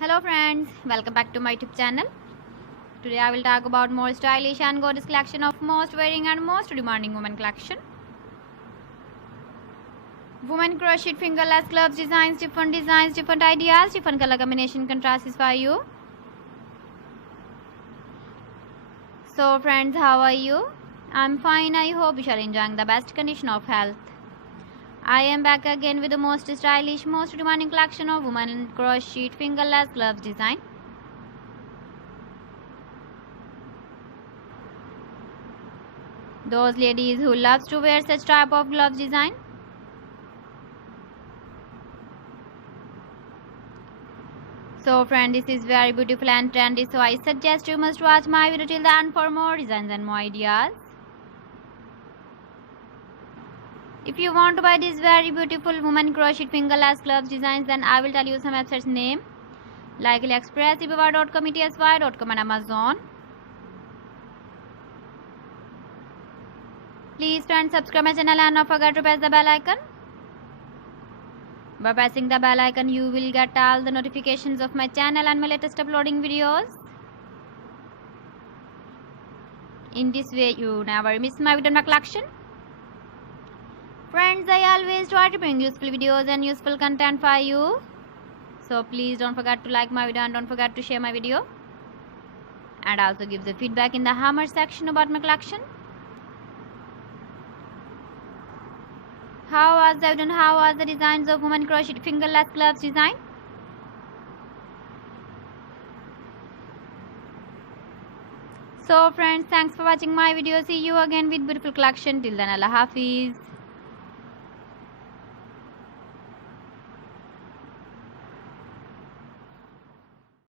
Hello friends, welcome back to my YouTube channel. Today I will talk about more stylish and gorgeous collection of most wearing and most demanding women collection. Women crochet fingerless gloves designs, different ideas, different color combination contrasts for you. So friends, how are you? I'm fine. I hope you are enjoying the best condition of health. I am back again with the most stylish, most demanding collection of women crochet fingerless gloves design. Those ladies who loves to wear such type of gloves design. So friend, this is very beautiful and trendy, so I suggest you must watch my video till the end for more designs and more ideas. If you want to buy these very beautiful women crochet fingerless gloves designs, then I will tell you some websites name like AliExpress, eBay.com, ETSY.com and Amazon. Please friends, subscribe my channel and don't forget to press the bell icon. By pressing the bell icon, you will get all the notifications of my channel and my latest uploading videos. In this way, you never miss my video in my collection. Friends, I always try to bring useful videos and useful content for you. So please don't forget to like my video and don't forget to share my video. And also give the feedback in the hammer section about my collection. How was the video and how was the designs of women crochet fingerless gloves design? So friends, thanks for watching my video. See you again with beautiful collection. Till then, Allah Hafiz.